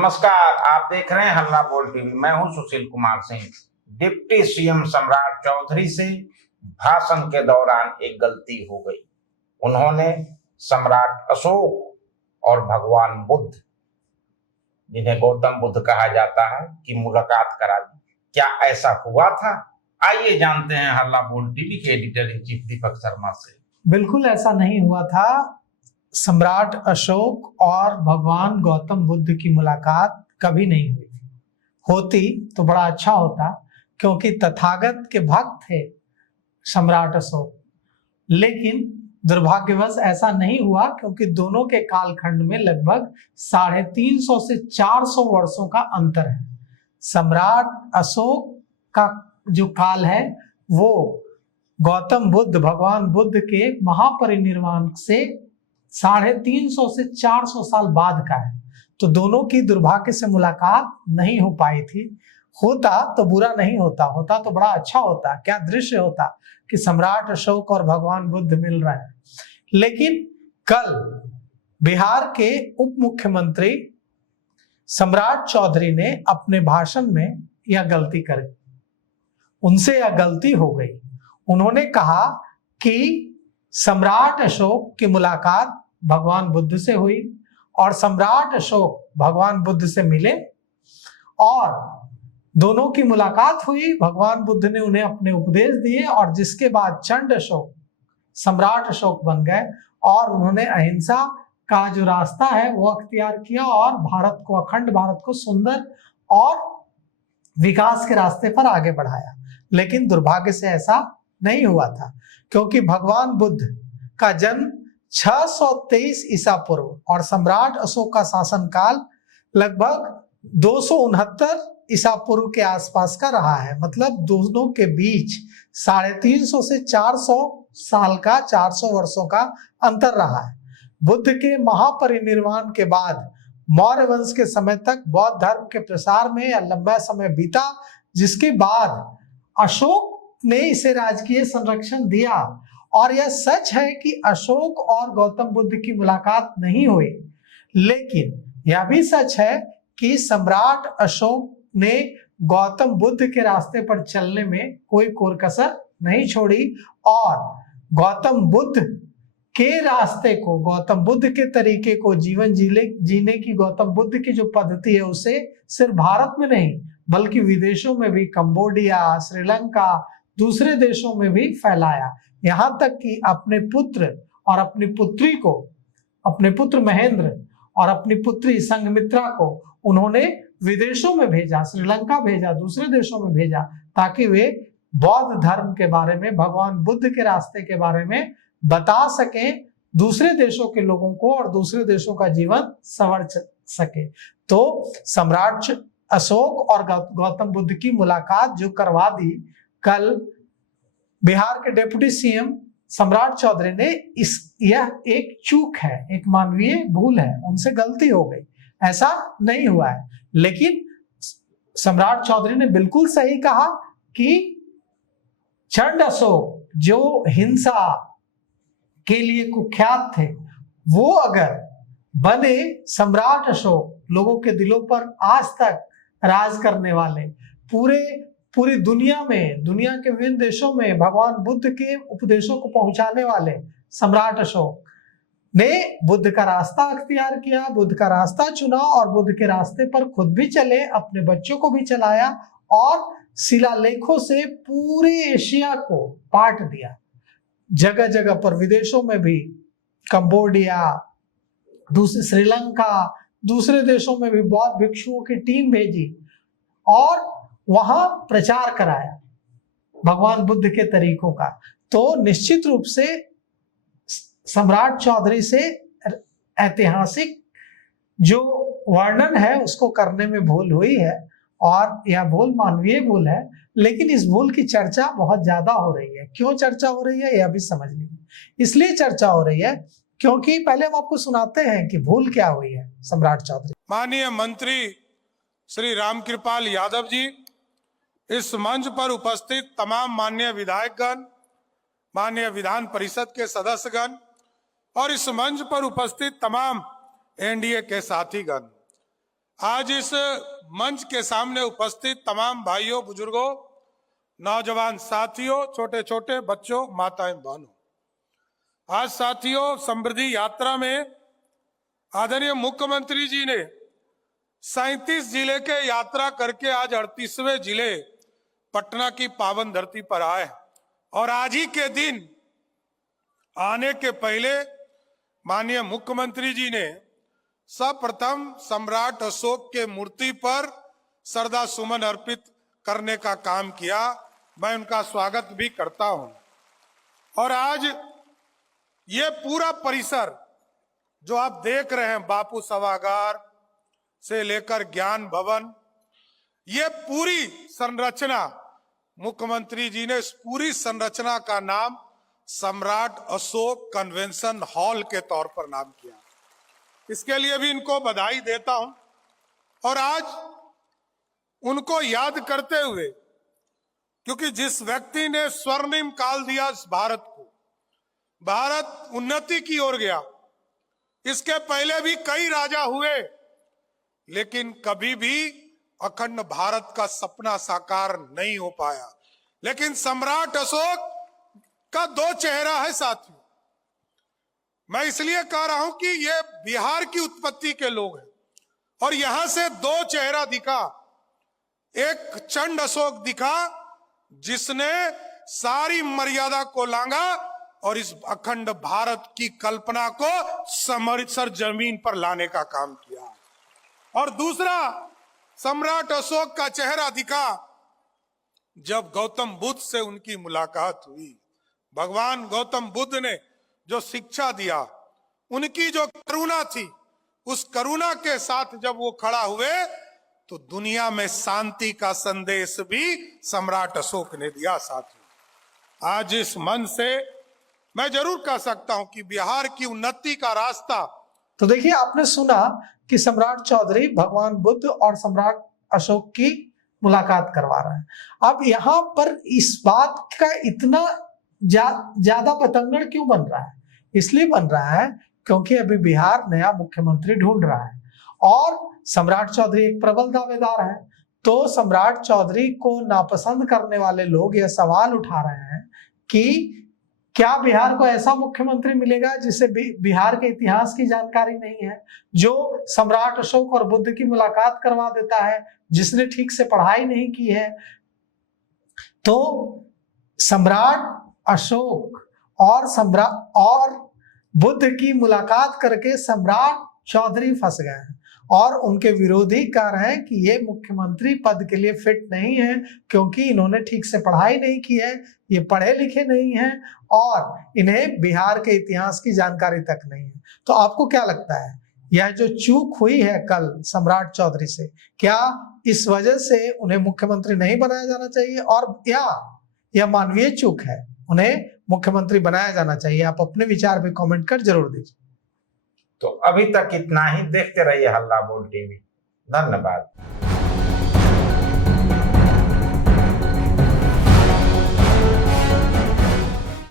नमस्कार, आप देख रहे हैं हल्ला बोल टीवी। मैं हूं सुशील कुमार सिंह। डिप्टी सीएम सम्राट चौधरी से भाषण के दौरान एक गलती हो गई। उन्होंने सम्राट अशोक और भगवान बुद्ध, जिन्हें गौतम बुद्ध कहा जाता है, की मुलाकात करा दी। क्या ऐसा हुआ था? आइए जानते हैं हल्ला बोल टीवी के editor in chief Deepak Sharma से। बिल्कुल ऐसा नहीं हुआ था। सम्राट अशोक और भगवान गौतम बुद्ध की मुलाकात कभी नहीं हुई थी। होती तो बड़ा अच्छा होता, क्योंकि तथागत के भक्त थे सम्राट अशोक। लेकिन दुर्भाग्यवश ऐसा नहीं हुआ, क्योंकि दोनों के कालखंड में लगभग 350 से 400 वर्षों का अंतर है। सम्राट अशोक का जो काल है वो गौतम बुद्ध, भगवान बुद्ध के महापरिनिर्वाण से 350 से 400 साल बाद का है। तो दोनों की दुर्भाग्य से मुलाकात नहीं हो पाई थी। होता तो बुरा नहीं होता, होता तो बड़ा अच्छा होता। क्या दृश्य होता कि सम्राट अशोक और भगवान बुद्ध मिल रहे हैं। लेकिन कल बिहार के उप मुख्यमंत्री सम्राट चौधरी ने अपने भाषण में यह गलती करी। उनसे यह गलती हो गई। उन्होंने कहा कि सम्राट अशोक की मुलाकात भगवान बुद्ध से हुई और सम्राट अशोक भगवान बुद्ध से मिले और दोनों की मुलाकात हुई। भगवान बुद्ध ने उन्हें अपने उपदेश दिए और जिसके बाद चंड अशोक सम्राट अशोक बन गए और उन्होंने अहिंसा का जो रास्ता है वो अख्तियार किया और भारत को, अखंड भारत को सुंदर और विकास के रास्ते पर आगे बढ़ाया। लेकिन दुर्भाग्य से ऐसा नहीं हुआ था, क्योंकि भगवान बुद्ध का जन्म 623 ईसा पूर्व और सम्राट अशोक का शासनकाल लगभग 269 ईसा पूर्व के आसपास का रहा है। मतलब दोनों के बीच 350 से 400 साल का, 400 वर्षों का अंतर रहा है। बुद्ध के महापरिनिर्वाण के बाद मौर्य वंश के समय तक बौद्ध धर्म के प्रसार में लंबा समय बीता, जिसके बाद अशोक ने इसे राजकीय संरक्षण दिया। और यह सच है कि अशोक और गौतम बुद्ध की मुलाकात नहीं हुई, लेकिन यह भी सच है कि सम्राट अशोक ने गौतम बुद्ध के रास्ते पर चलने में कोई कोर-कसर नहीं छोड़ी और गौतम बुद्ध के रास्ते को, गौतम बुद्ध के तरीके को, जीवन जीने की गौतम बुद्ध की जो पद्धति है उसे सिर्फ भारत में नहीं बल्कि विदेशों में भी, कंबोडिया, श्रीलंका, दूसरे देशों में भी फैलाया। यहाँ तक कि अपने पुत्र और अपनी पुत्री को, अपने पुत्र महेंद्र और अपनी पुत्री संघमित्रा को उन्होंने विदेशों में भेजा, श्रीलंका भेजा, दूसरे देशों में भेजा, ताकि वे बौद्ध धर्म के बारे में, भगवान बुद्ध के रास्ते के बारे में बता सकें दूसरे देशों के लोगों को और दूसरे देशों का जीवन संवर सके। तो सम्राट अशोक और गौतम बुद्ध की मुलाकात जो करवा दी कल बिहार के डिप्टी सीएम सम्राट चौधरी ने, यह एक चूक है, एक मानवीय भूल है, उनसे गलती हो गई, ऐसा नहीं हुआ है। लेकिन सम्राट चौधरी ने बिल्कुल सही कहा कि चंड अशोक जो हिंसा के लिए कुख्यात थे, वो अगर बने सम्राट अशोक, लोगों के दिलों पर आज तक राज करने वाले, पूरी दुनिया में, दुनिया के विभिन्न देशों में भगवान बुद्ध के उपदेशों को पहुंचाने वाले सम्राट अशोक ने बुद्ध का रास्ता अख्तियार किया, बुद्ध का रास्ता चुना और बुद्ध के रास्ते पर खुद भी चले, अपने बच्चों को भी चलाया और शिलालेखों से पूरे एशिया को बांट दिया। जगह जगह पर, विदेशों में भी, कंबोडिया, दूसरे श्रीलंका, दूसरे देशों में भी बौद्ध भिक्षुओं की टीम भेजी और वहां प्रचार कराया भगवान बुद्ध के तरीकों का। तो निश्चित रूप से सम्राट चौधरी से ऐतिहासिक जो वर्णन है उसको करने में भूल हुई है और यह भूल मानवीय भूल है। लेकिन इस भूल की चर्चा बहुत ज्यादा हो रही है। क्यों चर्चा हो रही है यह भी समझ लीजिए। इसलिए चर्चा हो रही है क्योंकि पहले हम आपको सुनाते हैं कि भूल क्या हुई है सम्राट चौधरी। माननीय मंत्री श्री रामकृपाल यादव जी, इस मंच पर उपस्थित तमाम माननीय विधायकगण, माननीय विधान परिषद के सदस्यगण और इस मंच पर उपस्थित तमाम एनडीए के साथीगण, आज इस मंच के सामने उपस्थित तमाम भाइयों, बुजुर्गों, नौजवान साथियों, छोटे छोटे बच्चों, माताएं, बहनों, आज साथियों समृद्धि यात्रा में आदरणीय मुख्यमंत्री जी ने 37 जिले के यात्रा करके आज 38वें जिले पटना की पावन धरती पर आए और आज ही के दिन आने के पहले माननीय मुख्यमंत्री जी ने सर्वप्रथम सम्राट अशोक के मूर्ति पर श्रद्धा सुमन अर्पित करने का काम किया। मैं उनका स्वागत भी करता हूं। और आज ये पूरा परिसर जो आप देख रहे हैं, बापू सभागार से लेकर ज्ञान भवन, ये पूरी संरचना, मुख्यमंत्री जी ने इस पूरी संरचना का नाम सम्राट अशोक कन्वेंशन हॉल के तौर पर नाम किया। इसके लिए भी इनको बधाई देता हूं। और आज उनको याद करते हुए, क्योंकि जिस व्यक्ति ने स्वर्णिम काल दिया इस भारत को, भारत उन्नति की ओर गया। इसके पहले भी कई राजा हुए, लेकिन कभी भी अखंड भारत का सपना साकार नहीं हो पाया। लेकिन सम्राट अशोक का दो चेहरा है साथियों। मैं इसलिए कह रहा हूं कि ये बिहार की उत्पत्ति के लोग हैं और यहां से दो चेहरा दिखा। एक चंड अशोक दिखा जिसने सारी मर्यादा को लांगा और इस अखंड भारत की कल्पना को समरसर जमीन पर लाने का काम किया। और दूसरा सम्राट अशोक का चेहरा दिखा जब गौतम बुद्ध से उनकी मुलाकात हुई। भगवान गौतम बुद्ध ने जो शिक्षा दिया, उनकी जो करुणा थी, उस करुणा के साथ जब वो खड़ा हुए तो दुनिया में शांति का संदेश भी सम्राट अशोक ने दिया। साथियों, आज इस मन से मैं जरूर कह सकता हूं कि बिहार की उन्नति का रास्ता। तो देखिए, आपने सुना कि सम्राट चौधरी भगवान बुद्ध और सम्राट अशोक की मुलाकात करवा रहे हैं। अब यहाँ पर इस बात का इतना ज्यादा बतंगड़ क्यों बन रहा है? इसलिए बन रहा है क्योंकि अभी बिहार नया मुख्यमंत्री ढूंढ रहा है और सम्राट चौधरी एक प्रबल दावेदार है। तो सम्राट चौधरी को नापसंद करने वाले लोग यह सवाल उठा रहे हैं कि क्या बिहार को ऐसा मुख्यमंत्री मिलेगा जिसे बिहार के इतिहास की जानकारी नहीं है, जो सम्राट अशोक और बुद्ध की मुलाकात करवा देता है, जिसने ठीक से पढ़ाई नहीं की है। तो सम्राट अशोक और बुद्ध की मुलाकात करके सम्राट चौधरी फंस गए हैं और उनके विरोधी कह रहे हैं कि ये मुख्यमंत्री पद के लिए फिट नहीं है क्योंकि इन्होंने ठीक से पढ़ाई नहीं की है, ये पढ़े लिखे नहीं हैं और इन्हें बिहार के इतिहास की जानकारी तक नहीं है। तो आपको क्या लगता है, यह जो चूक हुई है कल सम्राट चौधरी से, क्या इस वजह से उन्हें मुख्यमंत्री नहीं बनाया जाना चाहिए और या यह मानवीय चूक है, उन्हें मुख्यमंत्री बनाया जाना चाहिए? आप अपने विचार भी कमेंट कर जरूर दीजिए। तो अभी तक इतना ही। देखते रहिए हल्ला बोल टीवी। धन्यवाद।